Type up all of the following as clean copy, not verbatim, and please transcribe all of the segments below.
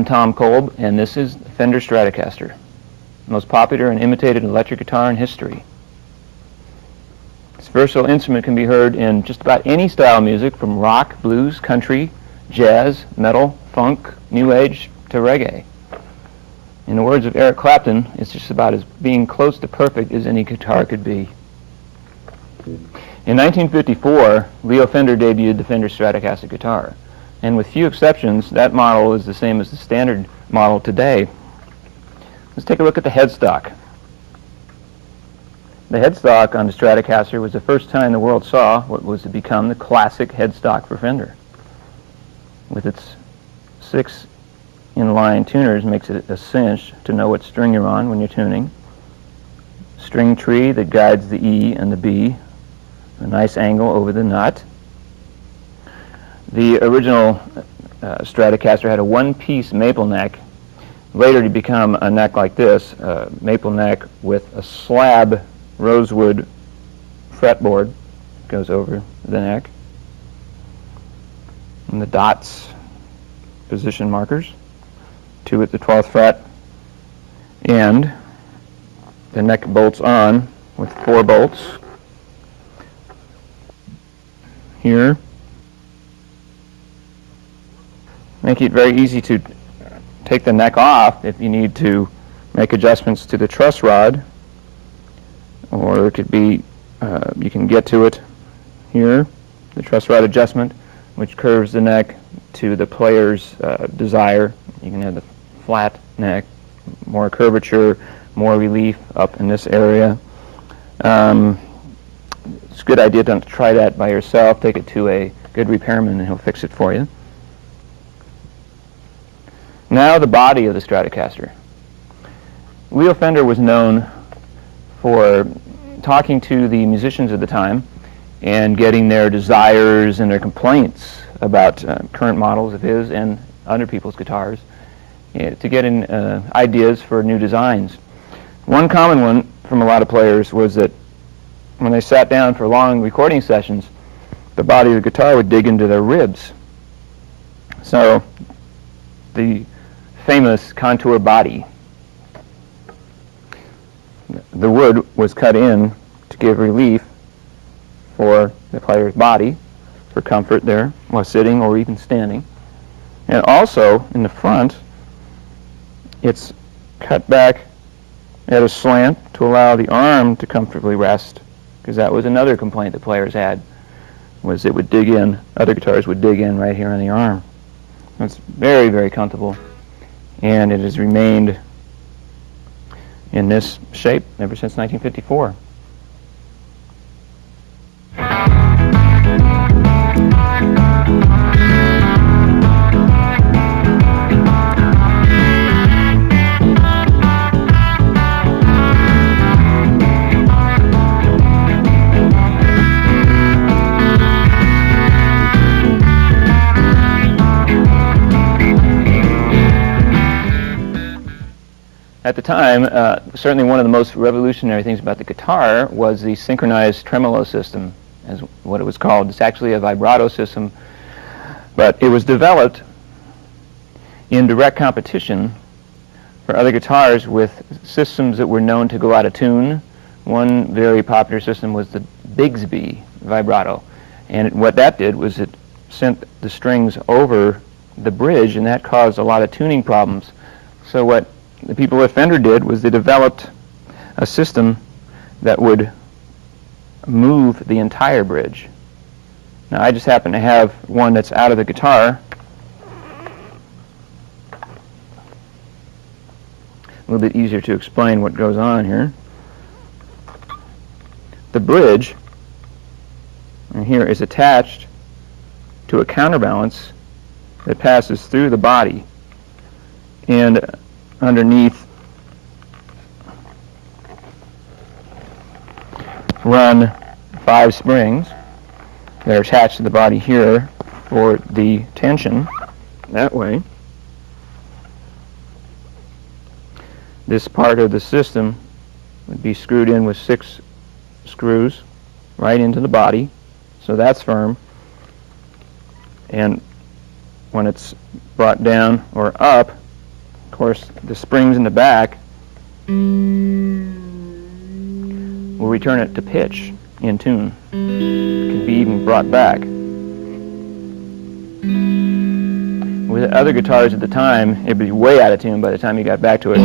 I'm Tom Kolb, and this is the Fender Stratocaster, the most popular and imitated electric guitar in history. This versatile instrument can be heard in just about any style of music, from rock, blues, country, jazz, metal, funk, new age, to reggae. In the words of Eric Clapton, it's just about as being close to perfect as any guitar could be. In 1954, Leo Fender debuted the Fender Stratocaster guitar, and with few exceptions, that model is the same as the standard model today. Let's take a look at the headstock. The headstock on the Stratocaster was the first time the world saw what was to become the classic headstock for Fender. With its 6 inline tuners, makes it a cinch to know what string you're on when you're tuning. String tree that guides the E and the B, a nice angle over the nut. The original Stratocaster had a one-piece maple neck, later to become a neck like this, a maple neck with a slab rosewood fretboard goes over the neck, and the dots, position markers, 2 at the 12th fret, and the neck bolts on with 4 bolts here. Make it very easy to take the neck off if you need to make adjustments to the truss rod, or it could be, you can get to it here, the truss rod adjustment, which curves the neck to the player's desire. You can have the flat neck, more curvature, more relief up in this area. It's a good idea to try that by yourself. Take it to a good repairman and he'll fix it for you. Now the body of the Stratocaster. Leo Fender was known for talking to the musicians of the time and getting their desires and their complaints about current models of his and other people's guitars, to get in ideas for new designs. One common one from a lot of players was that when they sat down for long recording sessions, the body of the guitar would dig into their ribs. So the famous contour body, the wood was cut in to give relief for the player's body, for comfort there while sitting or even standing. And also in the front, it's cut back at a slant to allow the arm to comfortably rest, because that was another complaint the players had, was it would dig in, other guitars would dig in right here on the arm. It's very, very comfortable, and it has remained in this shape ever since 1954. At the time, certainly one of the most revolutionary things about the guitar was the synchronized tremolo system, as what it was called. It's actually a vibrato system, but it was developed in direct competition for other guitars with systems that were known to go out of tune. One very popular system was the Bigsby vibrato, and what that did was it sent the strings over the bridge, and that caused a lot of tuning problems. So what the people at Fender did was they developed a system that would move the entire bridge. Now I just happen to have one that's out of the guitar. A little bit easier to explain what goes on here. The bridge here is attached to a counterbalance that passes through the body, and underneath run 5 springs that are attached to the body here for the tension that way. This part of the system would be screwed in with 6 screws right into the body, so that's firm, and when it's brought down or up, course, the springs in the back will return it to pitch in tune. It can be even brought back. With other guitars at the time, it would be way out of tune by the time you got back to it.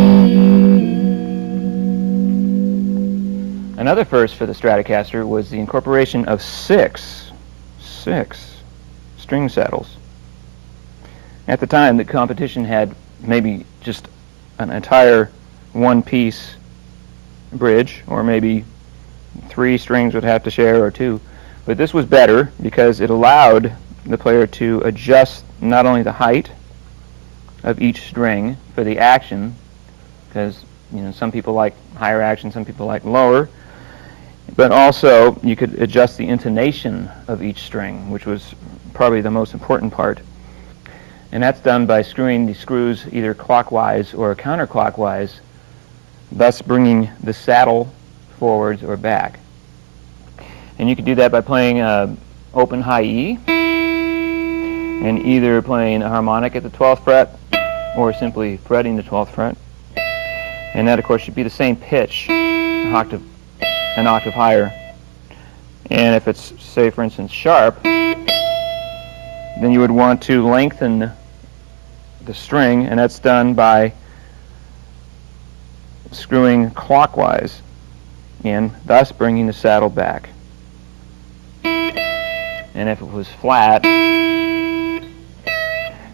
Another first for the Stratocaster was the incorporation of six string saddles. At the time, the competition had maybe just an entire one-piece bridge, or maybe 3 strings would have to share, or 2. But this was better because it allowed the player to adjust not only the height of each string for the action, because some people like higher action, some people like lower, but also you could adjust the intonation of each string, which was probably the most important part. And that's done by screwing the screws either clockwise or counterclockwise, thus bringing the saddle forwards or back. And you could do that by playing open high E, and either playing a harmonic at the 12th fret or simply fretting the 12th fret. And that, of course, should be the same pitch, an octave higher. And if it's, say, for instance, sharp, then you would want to lengthen the string, and that's done by screwing clockwise in, thus bringing the saddle back. And if it was flat,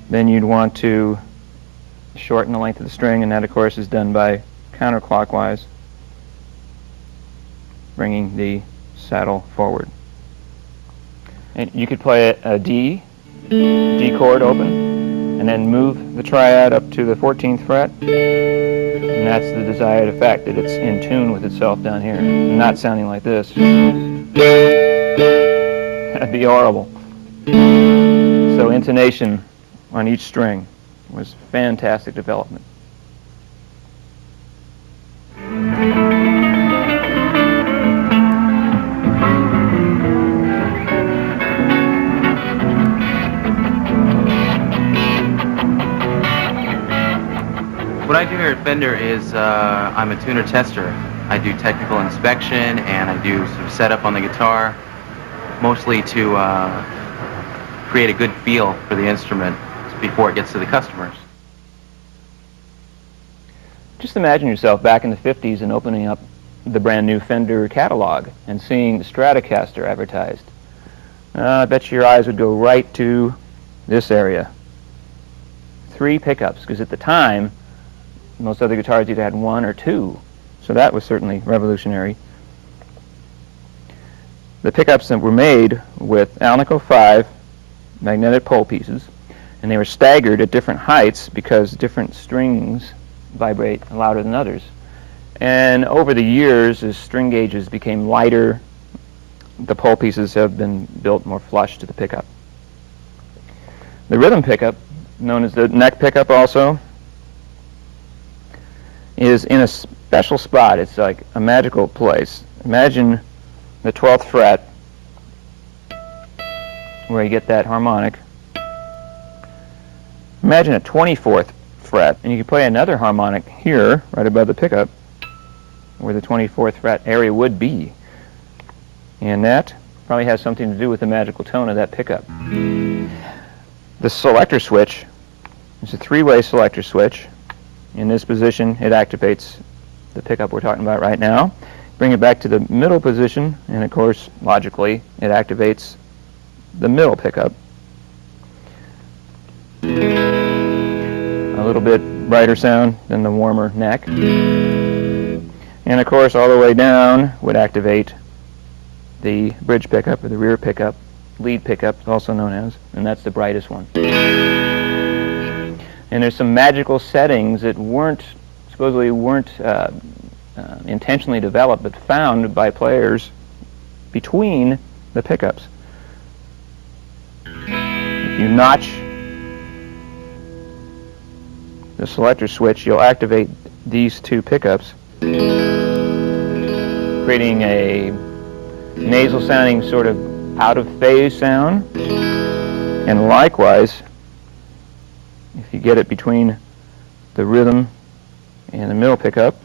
then you'd want to shorten the length of the string, and that, of course, is done by counterclockwise, bringing the saddle forward. And you could play a D chord open, and then move the triad up to the 14th fret, and that's the desired effect, that it's in tune with itself down here, not sounding like this. That'd be horrible. So intonation on each string was fantastic development. What I do here at Fender is I'm a tuner tester. I do technical inspection and I do some setup on the guitar, mostly to create a good feel for the instrument before it gets to the customers. Just imagine yourself back in the 50s and opening up the brand new Fender catalog and seeing the Stratocaster advertised. I bet your eyes would go right to this area. 3 pickups, because at the time most other guitars either had 1 or 2, so that was certainly revolutionary. The pickups that were made with Alnico 5 magnetic pole pieces, and they were staggered at different heights because different strings vibrate louder than others. And over the years, as string gauges became lighter, the pole pieces have been built more flush to the pickup. The rhythm pickup, known as the neck pickup also, is in a special spot. It's like a magical place. Imagine the 12th fret, where you get that harmonic. Imagine a 24th fret, and you can play another harmonic here, right above the pickup, where the 24th fret area would be. And that probably has something to do with the magical tone of that pickup. The selector switch is a 3-way selector switch. In this position, it activates the pickup we're talking about right now. Bring it back to the middle position, and of course, logically, it activates the middle pickup. A little bit brighter sound than the warmer neck. And of course, all the way down would activate the bridge pickup, or the rear pickup, lead pickup, also known as, and that's the brightest one. And there's some magical settings that supposedly weren't intentionally developed, but found by players between the pickups. If you notch the selector switch, you'll activate these 2 pickups, creating a nasal sounding sort of out of phase sound. And likewise, if you get it between the rhythm and the middle pickup,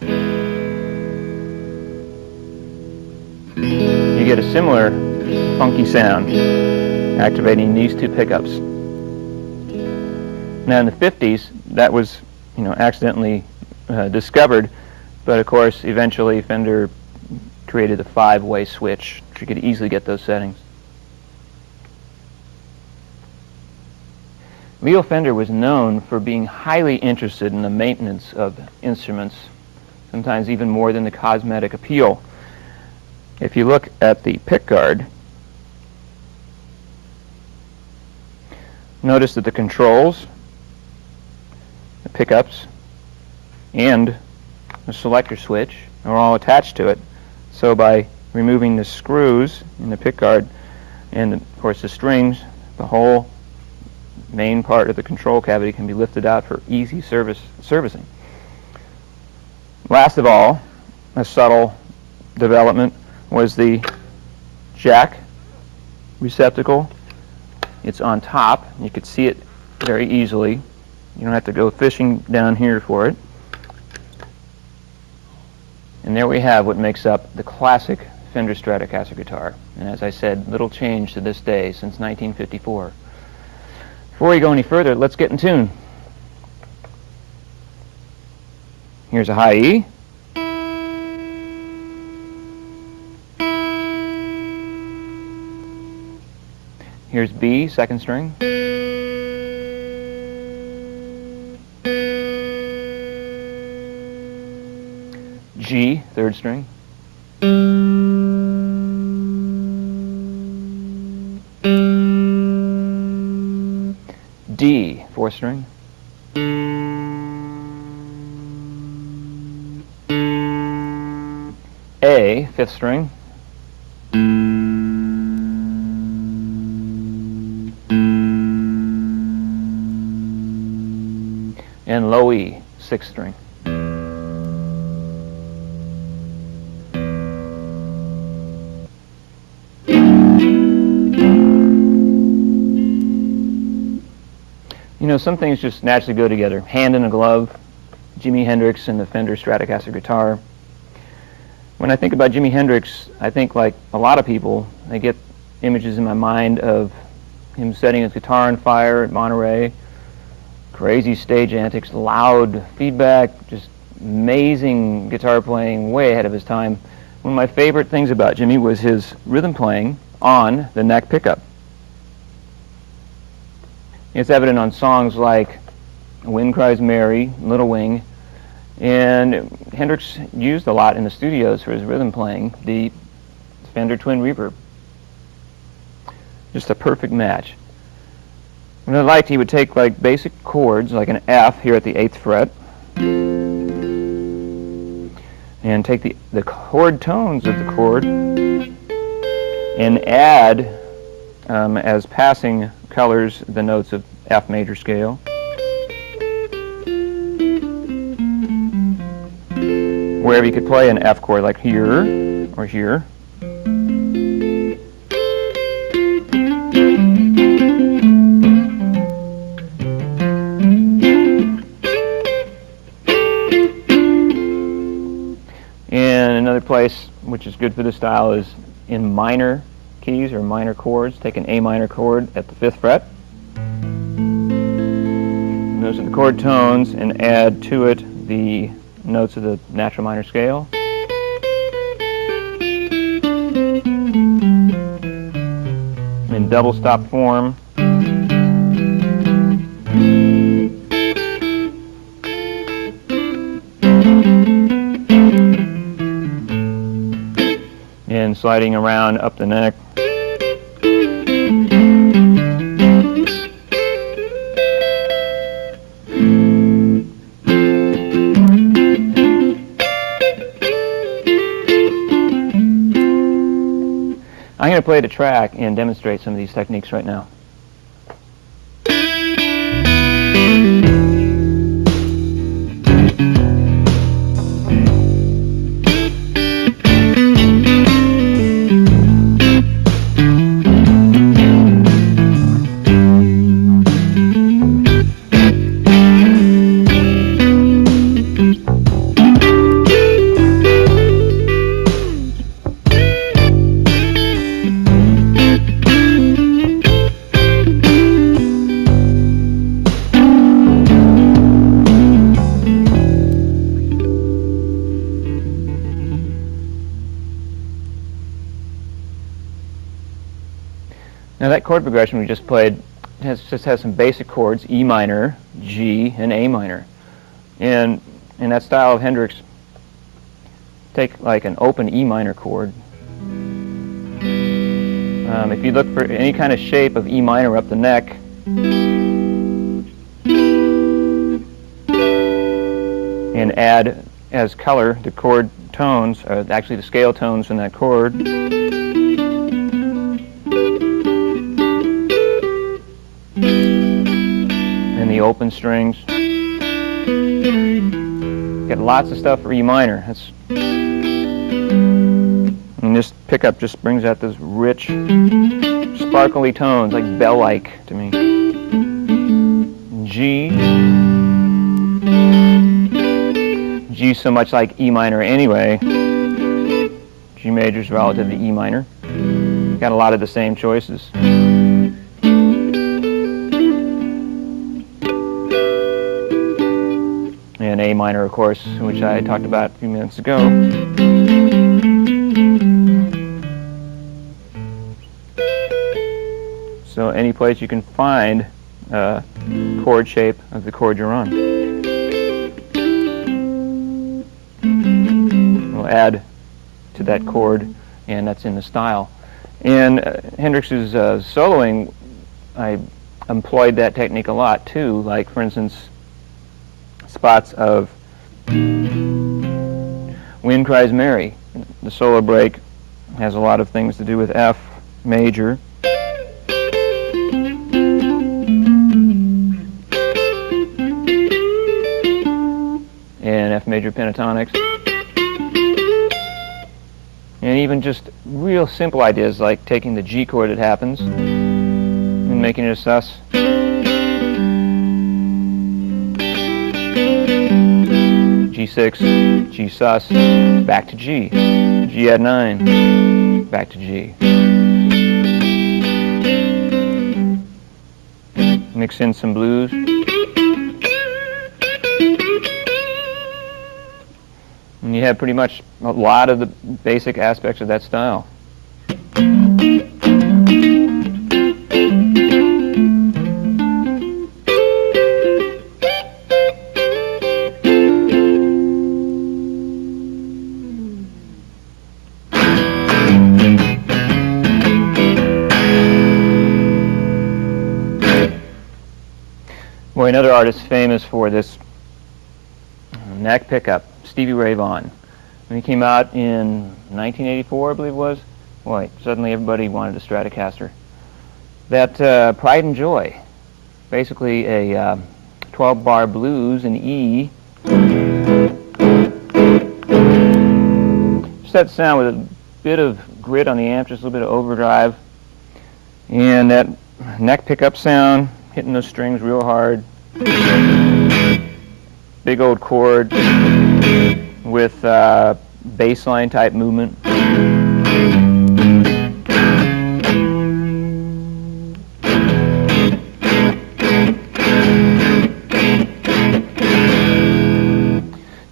you get a similar funky sound activating these two pickups. Now in the 50s, that was, accidentally discovered, but of course eventually Fender created a 5-way switch, so you could easily get those settings. Leo Fender was known for being highly interested in the maintenance of instruments, sometimes even more than the cosmetic appeal. If you look at the pickguard, notice that the controls, the pickups, and the selector switch are all attached to it. So by removing the screws in the pickguard and of course the strings, the whole main part of the control cavity can be lifted out for easy servicing. Last of all, a subtle development was the jack receptacle. It's on top. You could see it very easily. You don't have to go fishing down here for it. And there we have what makes up the classic Fender Stratocaster guitar. And as I said, little change to this day since 1954. Before we go any further, let's get in tune. Here's a high E. Here's B, second string. G, third string. D, fourth string. A, fifth string. And low E, sixth string. Some things just naturally go together. Hand in a glove, Jimi Hendrix and the Fender Stratocaster guitar. When I think about Jimi Hendrix, I think like a lot of people, I get images in my mind of him setting his guitar on fire at Monterey, crazy stage antics, loud feedback, just amazing guitar playing, way ahead of his time. One of my favorite things about Jimi was his rhythm playing on the neck pickup. It's evident on songs like Wind Cries Mary, Little Wing, and Hendrix used a lot in the studios for his rhythm playing, the Fender Twin Reverb. Just a perfect match. What I liked, he would take like basic chords, like an F here at the 8th fret, and take the chord tones of the chord and add as passing colors the notes of F major scale. Wherever you could play an F chord, like here or here. And another place which is good for this style is in minor keys or minor chords. Take an A minor chord at the 5th fret. And those are the chord tones, and add to it the notes of the natural minor scale. In double stop form. And sliding around up the neck. I'm going to play the track and demonstrate some of these techniques right now. Now that chord progression we just played just has some basic chords: E minor, G, and A minor. And in that style of Hendrix, take like an open E minor chord. If you look for any kind of shape of E minor up the neck, and add as color the chord tones, or actually the scale tones in that chord, and the open strings. Get lots of stuff for E minor. And this pickup just brings out those rich, sparkly tones, like bell-like to me. G. G's so much like E minor anyway. G major is relative to E minor. Got a lot of the same choices. And A minor, of course, which I talked about a few minutes ago. So any place you can find a chord shape of the chord you're on. We'll add to that chord, and that's in the style. And Hendrix's soloing, I employed that technique a lot too, like for instance spots of Wind Cries Mary. The solo break has a lot of things to do with F major, and F major pentatonics, and even just real simple ideas like taking the G chord that happens and making it a sus, G6, G sus, back to G, G add 9, back to G. Mix in some blues. And you have pretty much a lot of the basic aspects of that style. Boy, another artist famous for this neck pickup, Stevie Ray Vaughan. When he came out in 1984, I believe it was, boy, suddenly everybody wanted a Stratocaster. That Pride and Joy, basically a 12-bar blues in E. Just that sound with a bit of grit on the amp, just a little bit of overdrive. And that neck pickup sound, hitting those strings real hard. Big old chord with bass line type movement.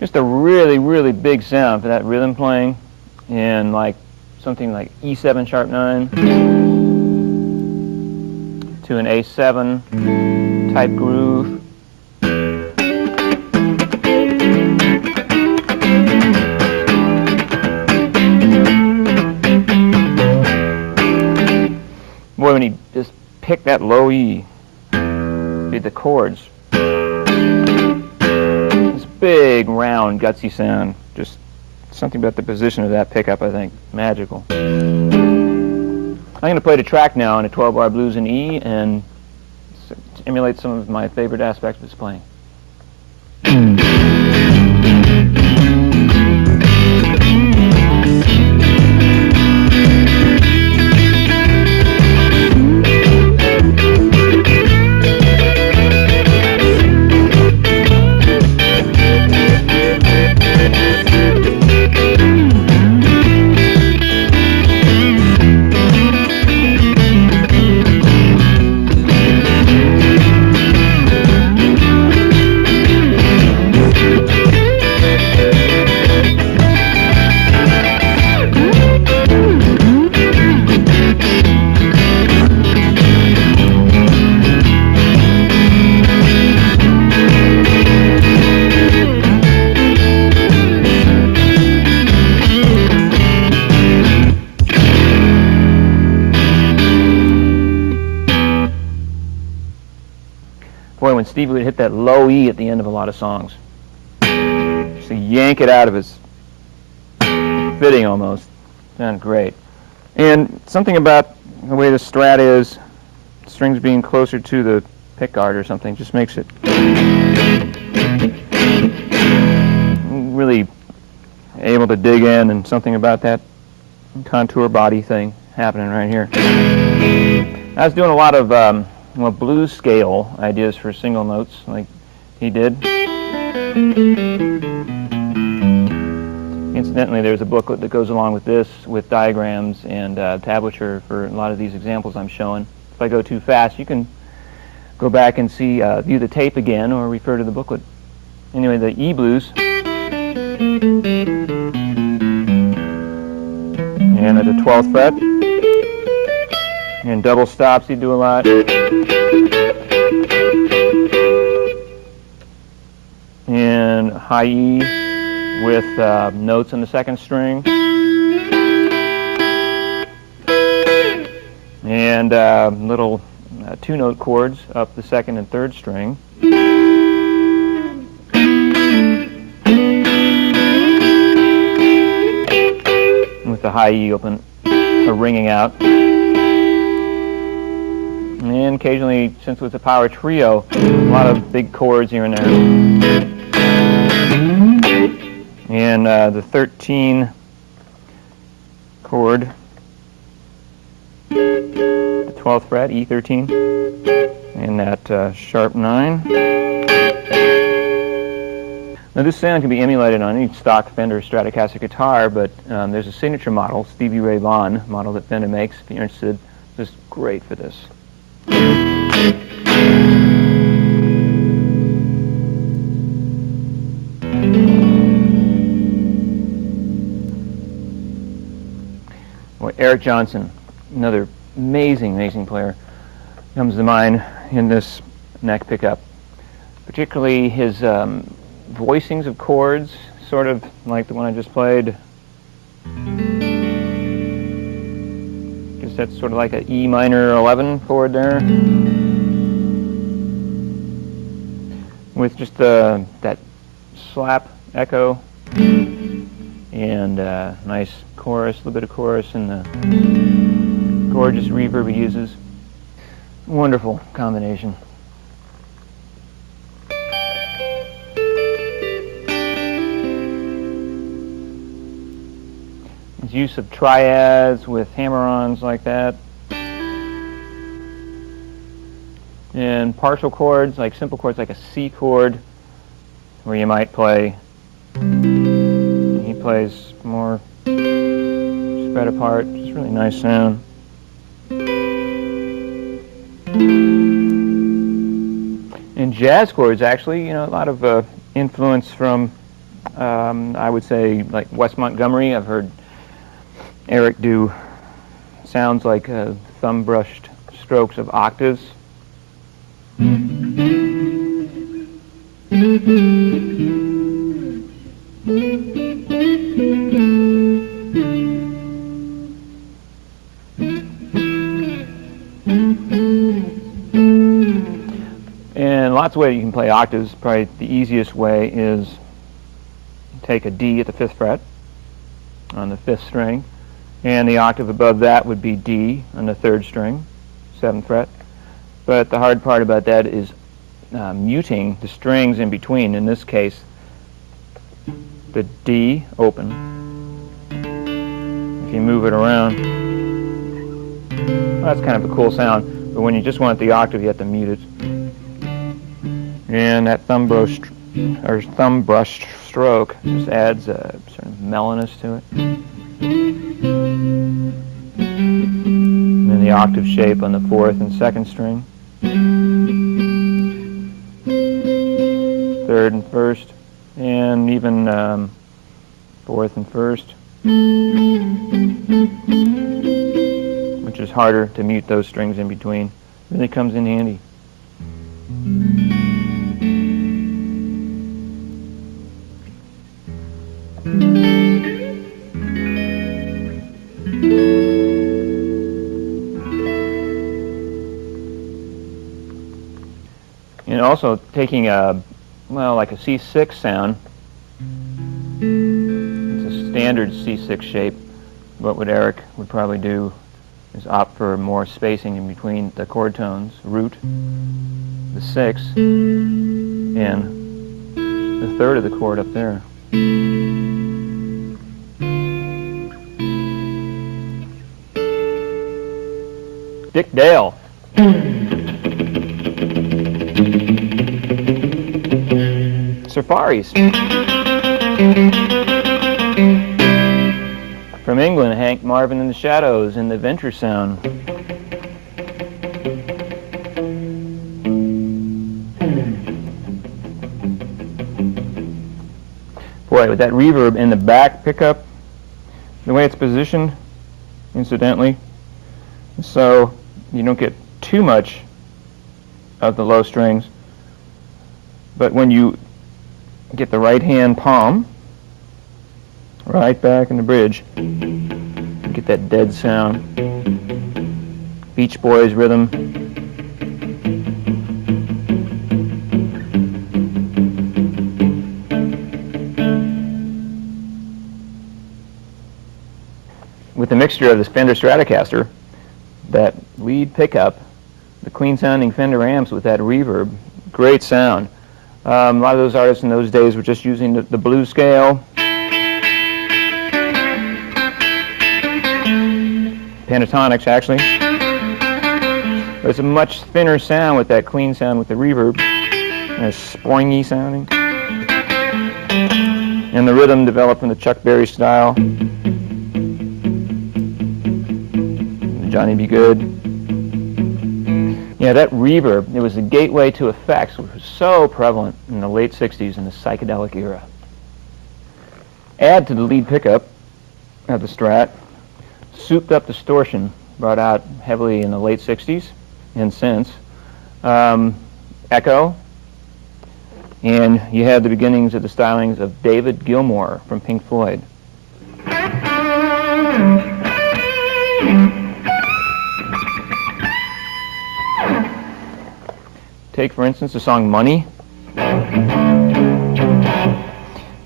Just a really, really big sound for that rhythm playing, and like something like E7 sharp 9 to an A7 type groove. Boy, when he just picked that low E, did the chords, this big, round, gutsy sound, just something about the position of that pickup, I think, magical. I'm going to play the track now in a 12-bar blues in E and emulate some of my favorite aspects of its playing. when Stevie would hit that low E at the end of a lot of songs. Just to yank it out of his fitting almost. Sounded great. And something about the way the Strat is, strings being closer to the pickguard or something, just makes it really able to dig in, and something about that contour body thing happening right here. I was doing a lot of well, blues scale ideas for single notes like he did. Incidentally, there's a booklet that goes along with this with diagrams and tablature for a lot of these examples I'm showing. If I go too fast, you can go back and see, view the tape again or refer to the booklet. Anyway, the E blues. And at the 12th fret. And double stops you do a lot. And high E with notes on the second string. And little two-note chords up the second and third string. With the high E open, ringing out. And occasionally, since it was a power trio, a lot of big chords here and there. And the 13 chord, the 12th fret, E13, and that sharp 9. Now this sound can be emulated on any stock Fender Stratocaster guitar, but there's a signature model, Stevie Ray Vaughan model that Fender makes, if you're interested. Just great for this. Well, Eric Johnson, another amazing player, comes to mind in this neck pickup. Particularly his voicings of chords, sort of like the one I just played. Guess that's sort of like an E minor 11 chord there. With just that slap echo and nice chorus, a little bit of chorus, and the gorgeous reverb he uses. Wonderful combination. His use of triads with hammer-ons like that. And partial chords, like simple chords like a C chord, where you might play, he plays more spread apart, just really nice sound. And jazz chords, actually, a lot of influence from, I would say, like Wes Montgomery. I've heard Eric do sounds like thumb-brushed strokes of octaves. And lots of ways you can play octaves. Probably the easiest way is take a D at the 5th fret on the 5th string, and the octave above that would be D on the 3rd string, 7th fret. But the hard part about that is muting the strings in between. In this case, the D open. If you move it around, well, that's kind of a cool sound. But when you just want the octave, you have to mute it. And that thumb brush stroke just adds a sort of mellowness to it. And then the octave shape on the 4th and 2nd string. 3rd and 1st, and even 4th and 1st, which is harder to mute those strings in between. Really comes in handy. And also taking a, well, like a C6 sound. It's a standard C6 shape. What Eric would probably do is opt for more spacing in between the chord tones, root, the 6, and the third of the chord up there. Dick Dale. Safaris. From England, Hank Marvin and the Shadows in the Venture sound. Boy, with that reverb in the back pickup, the way it's positioned, incidentally, so you don't get too much of the low strings, but when you get the right hand palm right back in the bridge, you get that dead sound, Beach Boys rhythm. With the mixture of this Fender Stratocaster, that lead pickup, the clean sounding Fender amps with that reverb, great sound. A lot of those artists in those days were just using the blues scale, pentatonics actually. But it's a much thinner sound with that clean sound with the reverb, and it's springy sounding. And the rhythm developed from the Chuck Berry style. Johnny B. Good. Yeah, that reverb, it was the gateway to effects, which was so prevalent in the late 60s in the psychedelic era. Add to the lead pickup of the Strat, souped up distortion, brought out heavily in the late 60s and since, echo, and you had the beginnings of the stylings of David Gilmour from Pink Floyd. Take, for instance, the song Money.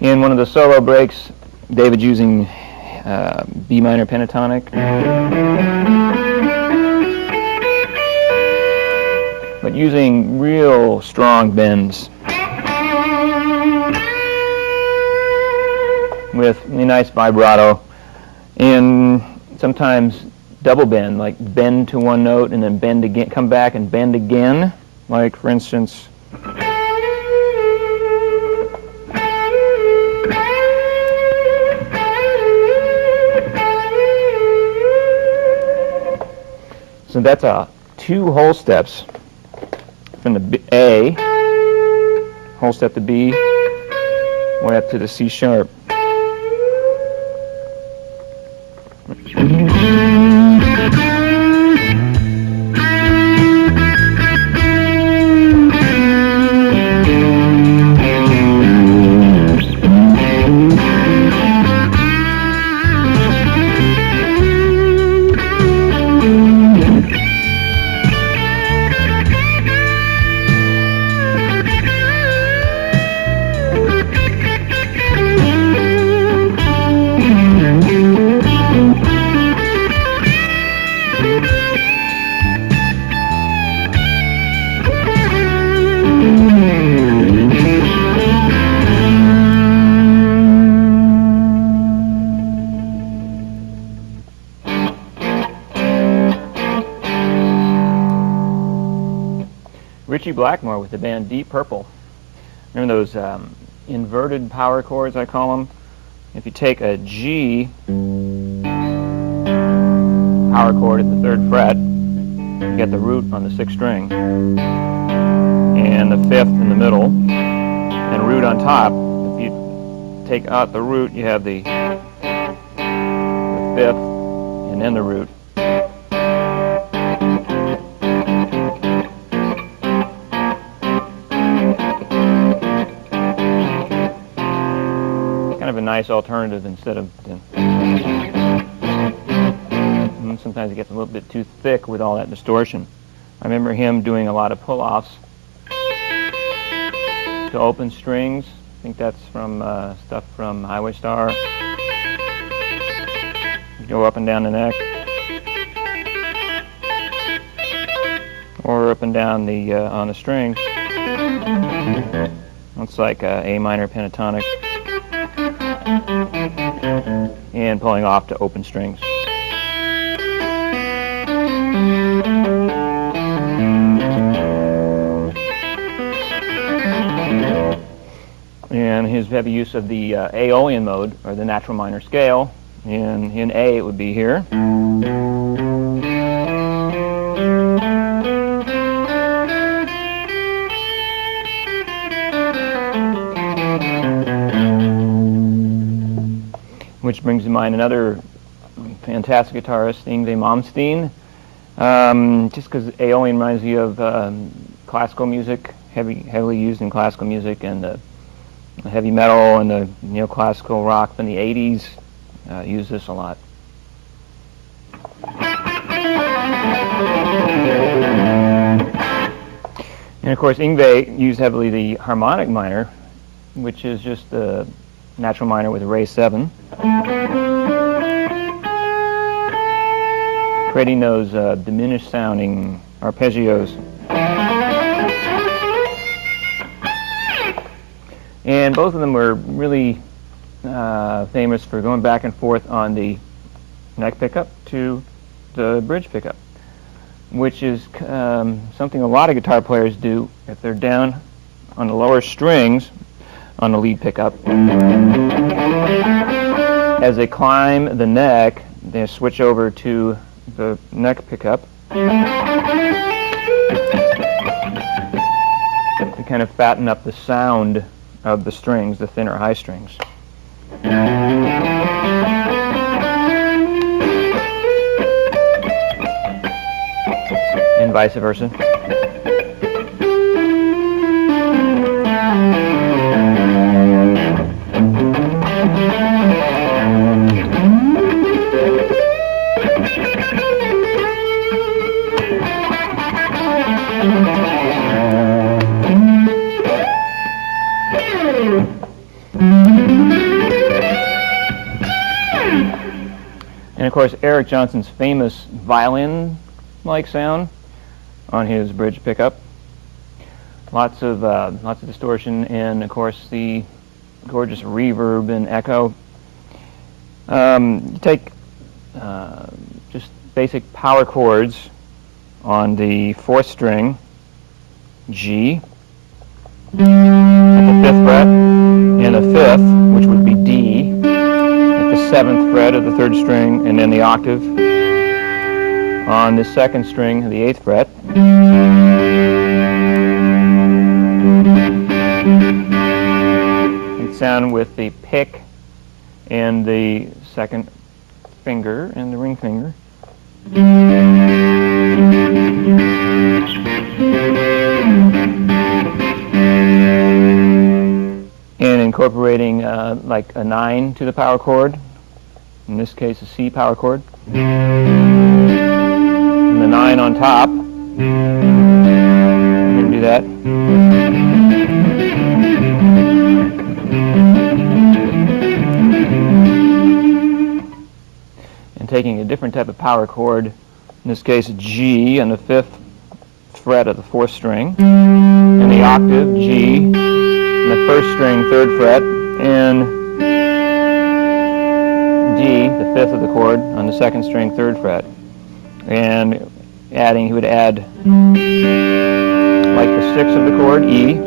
In one of the solo breaks, David using B minor pentatonic, but using real strong bends with a nice vibrato, and sometimes double bend, like bend to one note and then bend again, come back and bend again. Like, for instance, so that's two whole steps from the A, whole step to B, way up to the C sharp. Richie Blackmore with the band Deep Purple. Remember those inverted power chords, I call them? If you take a G power chord at the 3rd fret, you get the root on the 6th string, and the 5th in the middle, and root on top. If you take out the root, you have the 5th, and then the root. A nice alternative instead of sometimes it gets a little bit too thick with all that distortion. I remember him doing a lot of pull-offs to open strings. I think that's from stuff from Highway Star. Go up and down the neck, or up and down the on the string. Looks like A minor pentatonic, and pulling off to open strings. And his heavy use of the Aeolian mode, or the natural minor scale. In A, it would be here. Which brings to mind another fantastic guitarist, Yngwie Malmsteen. Just because Aeolian reminds you of classical music, heavily used in classical music, and the heavy metal and the neoclassical rock from the 80s use this a lot. And of course, Yngwie used heavily the harmonic minor, which is just the natural minor with a raised 7, creating those diminished sounding arpeggios. And both of them were really famous for going back and forth on the neck pickup to the bridge pickup, which is something a lot of guitar players do if they're down on the lower strings on the lead pickup. As they climb the neck, they switch over to the neck pickup to kind of fatten up the sound of the strings, the thinner high strings. And vice versa. And of course, Eric Johnson's famous violin-like sound on his bridge pickup. Lots of distortion, and of course the gorgeous reverb and echo. You take just basic power chords on the 4th string, G, at the 5th fret, and the 5th, which would be D, at the 7th fret of the 3rd string, and then the octave on the 2nd string of the 8th fret. And sound with the pick and the 2nd finger and the ring finger. And incorporating like a 9 to the power chord, in this case a C power chord, and the 9 on top. I'm going to do that. And taking a different type of power chord, in this case G on the 5th fret of the 4th string, and the octave G on the 1st string 3rd fret, and D, the 5th of the chord, on the 2nd string 3rd fret. And he would add like the 6th of the chord, E,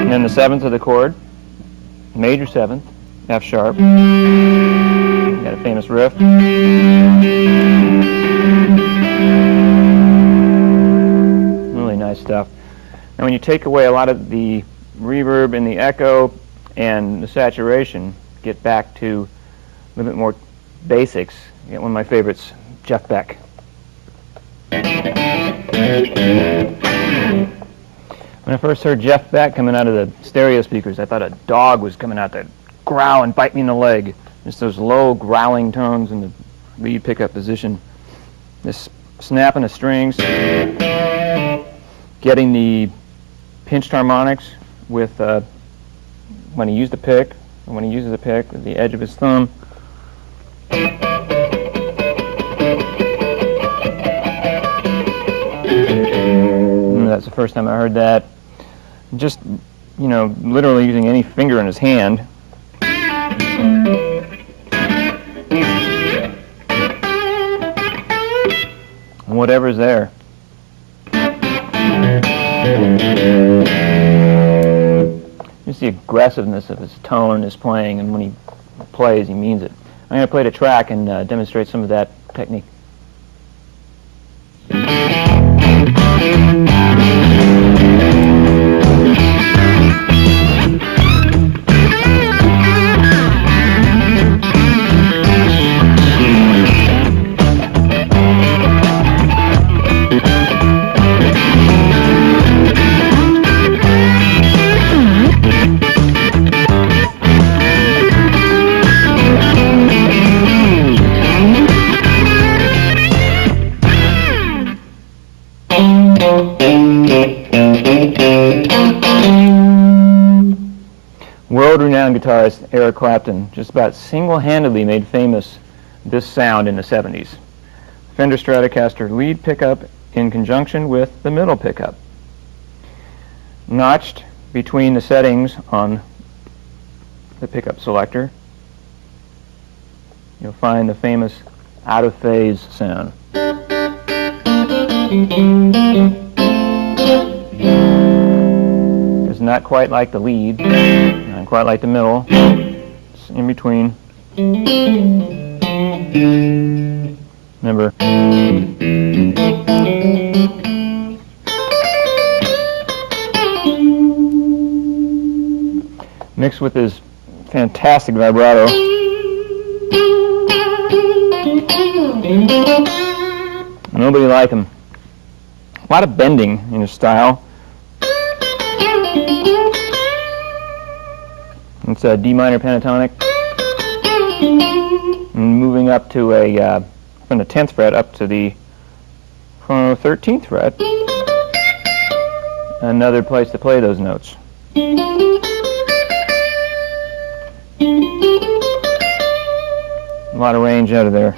and then the 7th of the chord, major 7th, F sharp. Got a famous riff. Really nice stuff. Now when you take away a lot of the reverb and the echo and the saturation, get back to a little bit more basics, you get one of my favorites, Jeff Beck. When I first heard Jeff Beck coming out of the stereo speakers, I thought a dog was coming out to growl and bite me in the leg. Just those low growling tones in the lead pickup position. This snapping of strings, getting the pinched harmonics with when he used the pick, or when he uses the pick with the edge of his thumb. That's the first time I heard that. Just, you know, literally using any finger in his hand. Whatever's there. Just the aggressiveness of his tone, his playing, and when he plays, he means it. I'm going to play the track and demonstrate some of that technique. World-renowned guitarist Eric Clapton just about single-handedly made famous this sound in the 70s. Fender Stratocaster lead pickup in conjunction with the middle pickup. Notched between the settings on the pickup selector, you'll find the famous out-of-phase sound. It's not quite like the lead, not quite like the middle. It's in between. Remember. Mixed with his fantastic vibrato. Nobody like him. A lot of bending in his style. It's a D minor pentatonic, and moving up to a from the 10th fret up to the 13th fret. Another place to play those notes. A lot of range out of there.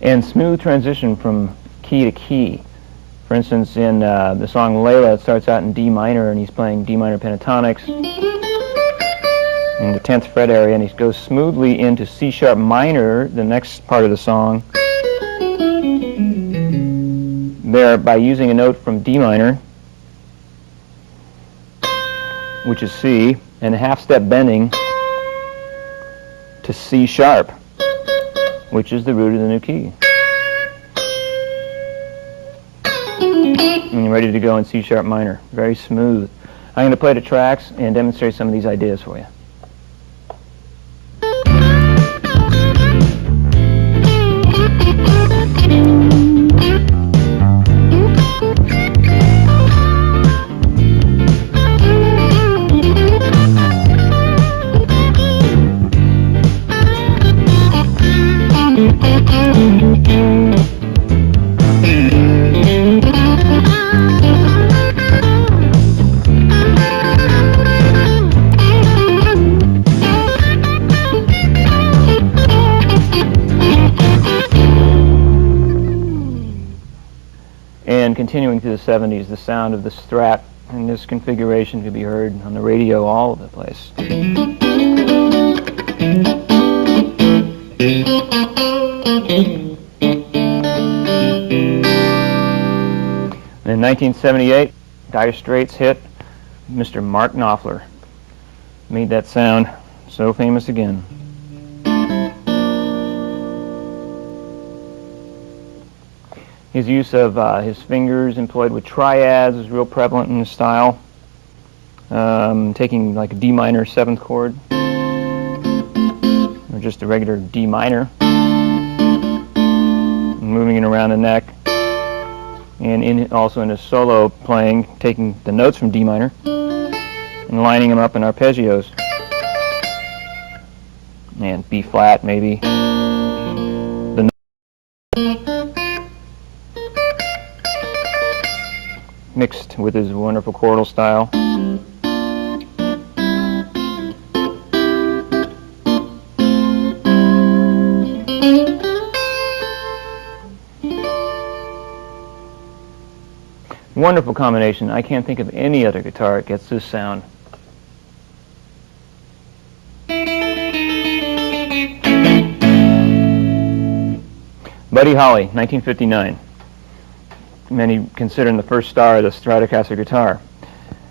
And smooth transition from key to key. For instance, in the song Layla, it starts out in D minor, and he's playing D minor pentatonics in the 10th fret area, and he goes smoothly into C sharp minor, the next part of the song, there by using a note from D minor, which is C, and a half-step bending to C sharp, which is the root of the new key. And you're ready to go in C sharp minor. Very smooth. I'm going to play the tracks and demonstrate some of these ideas for you. And continuing through the 70s, the sound of the Strat in this configuration could be heard on the radio all over the place. In 1978, Dire Straits hit Mr. Mark Knopfler made that sound so famous again. His use of his fingers employed with triads is real prevalent in his style. Taking like a D minor 7th chord, or just a regular D minor, and moving it around the neck, and also in his solo playing, taking the notes from D minor and lining them up in arpeggios, and B flat maybe. mixed with his wonderful chordal style. Wonderful combination. I can't think of any other guitar that gets this sound. Buddy Holly, 1959. Many consider him the first star of the Stratocaster guitar.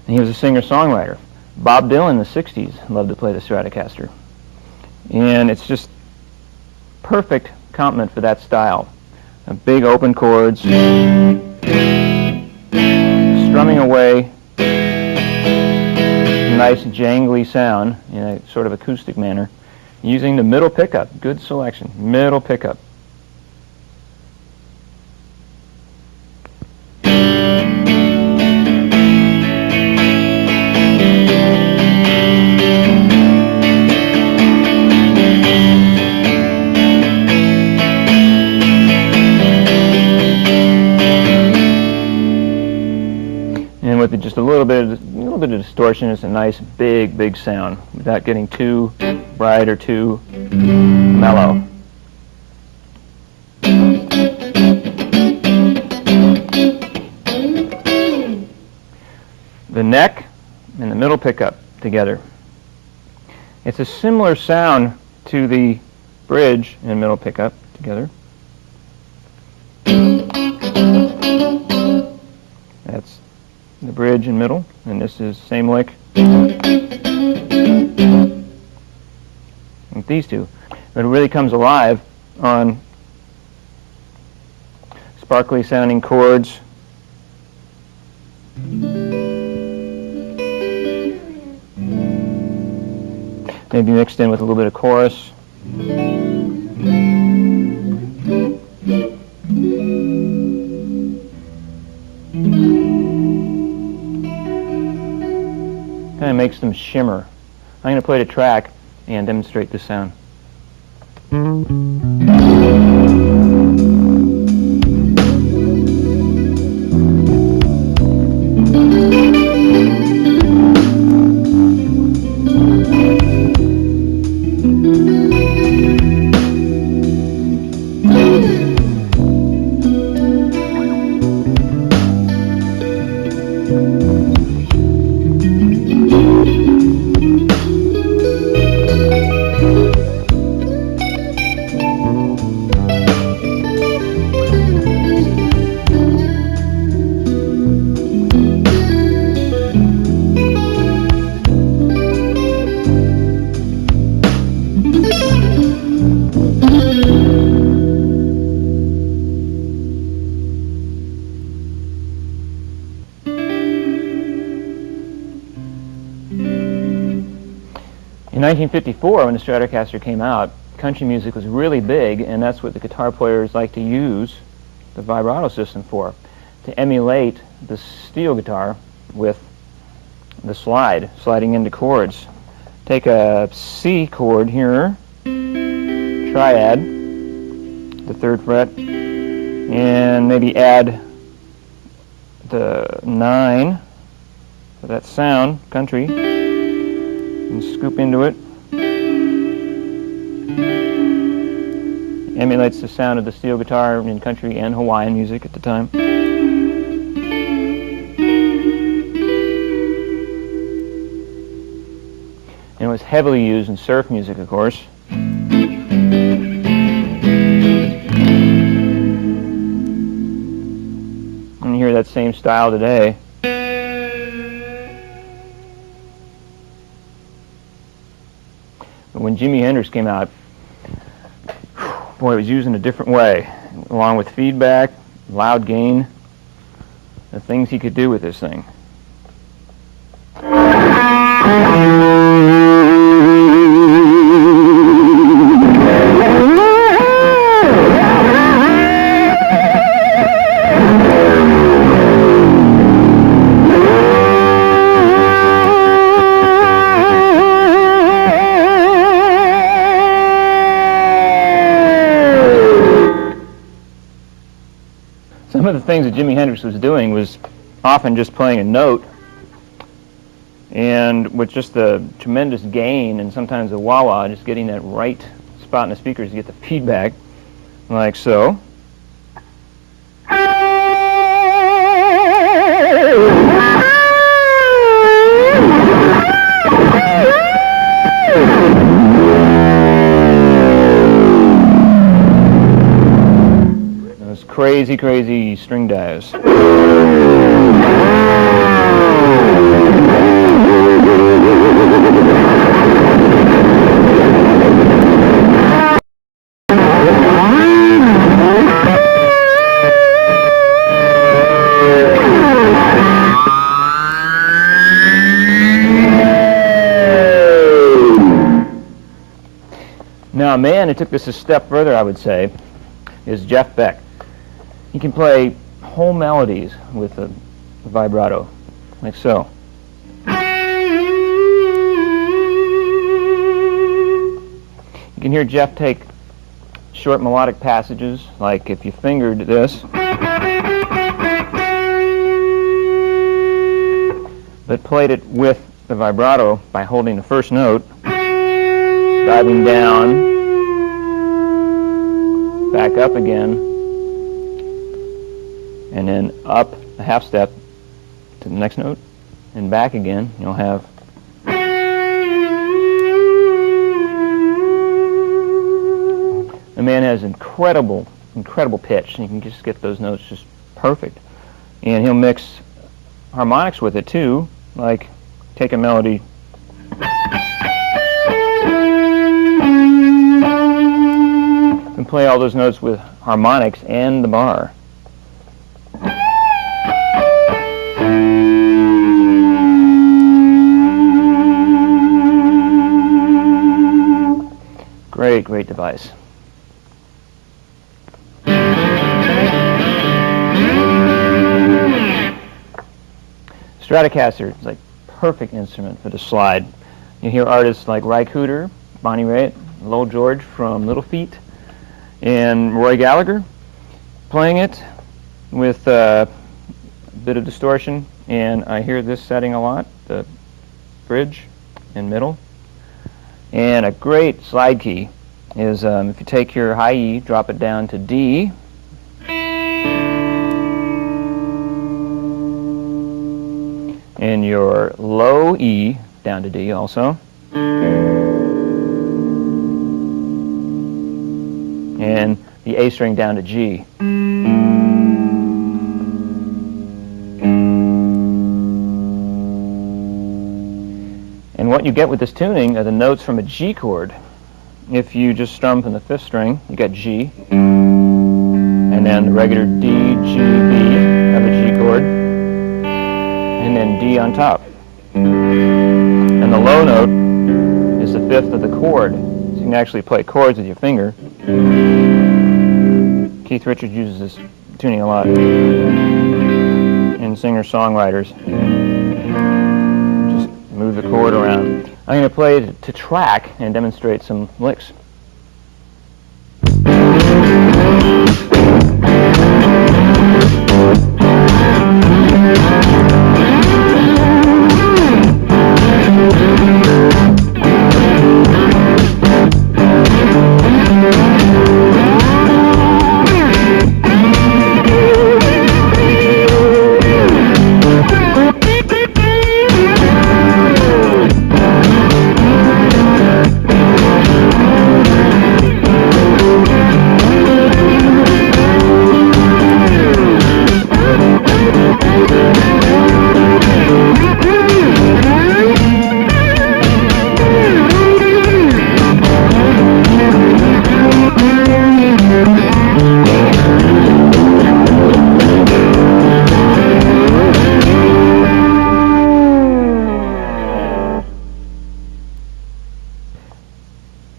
And he was a singer-songwriter. Bob Dylan in the 60s loved to play the Stratocaster. And it's just perfect complement for that style. Big open chords, strumming away, nice jangly sound in a sort of acoustic manner, using the middle pickup. Good selection, middle pickup. With just a little bit of distortion, it's a nice big sound without getting too bright or too mellow. The neck and the middle pickup together. It's a similar sound to the bridge and middle pickup together. That's the bridge and middle, and this is same lick with these two. But it really comes alive on sparkly sounding chords. Maybe mixed in with a little bit of chorus. Kind of makes them shimmer. I'm going to play the track and demonstrate the sound. In 1954, when the Stratocaster came out, country music was really big, and that's what the guitar players like to use the vibrato system for, to emulate the steel guitar with the sliding into chords. Take a C chord here, triad, the 3rd fret, and maybe add the 9 for that sound, country, and scoop into it. Emulates the sound of the steel guitar in country and Hawaiian music at the time. And it was heavily used in surf music, of course. And you hear that same style today. But when Jimi Hendrix came out, boy, it was used in a different way, along with feedback, loud gain, the things he could do with this thing. Some of the things that Jimi Hendrix was doing was often just playing a note, and with just the tremendous gain and sometimes the wah-wah, just getting that right spot in the speakers to get the feedback, like so. Those crazy, crazy string dives. Now, a man who took this a step further, I would say, is Jeff Beck. He can play whole melodies with a vibrato, like so. You can hear Jeff take short melodic passages, like if you fingered this, but played it with the vibrato by holding the first note, diving down, back up again, and then up a half step to the next note, and back again. You'll have the man has incredible pitch, and you can just get those notes just perfect. And he'll mix harmonics with it too, like take a melody and play all those notes with harmonics and the bar. Great, great device. Stratocaster is like perfect instrument for the slide. You hear artists like Ry Cooder, Bonnie Raitt, Lowell George from Little Feat, and Roy Gallagher playing it with a bit of distortion, and I hear this setting a lot, the bridge and middle. And a great slide key is if you take your high E, drop it down to D, and your low E down to D also, and the A string down to G. And what you get with this tuning are the notes from a G chord. If you just strum from the 5th string, you get G, and then the regular D, G, B of a G chord, and then D on top. And the low note is the 5th of the chord. So you can actually play chords with your finger. Keith Richards uses this tuning a lot in singer-songwriters. Just move the chord around. I'm going to play it to track and demonstrate some licks.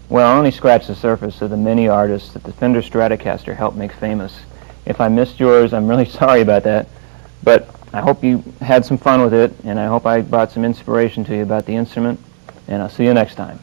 Well, I only scratched the surface of the many artists that the Fender Stratocaster helped make famous. If I missed yours, I'm really sorry about that. But I hope you had some fun with it, and I hope I brought some inspiration to you about the instrument, and I'll see you next time.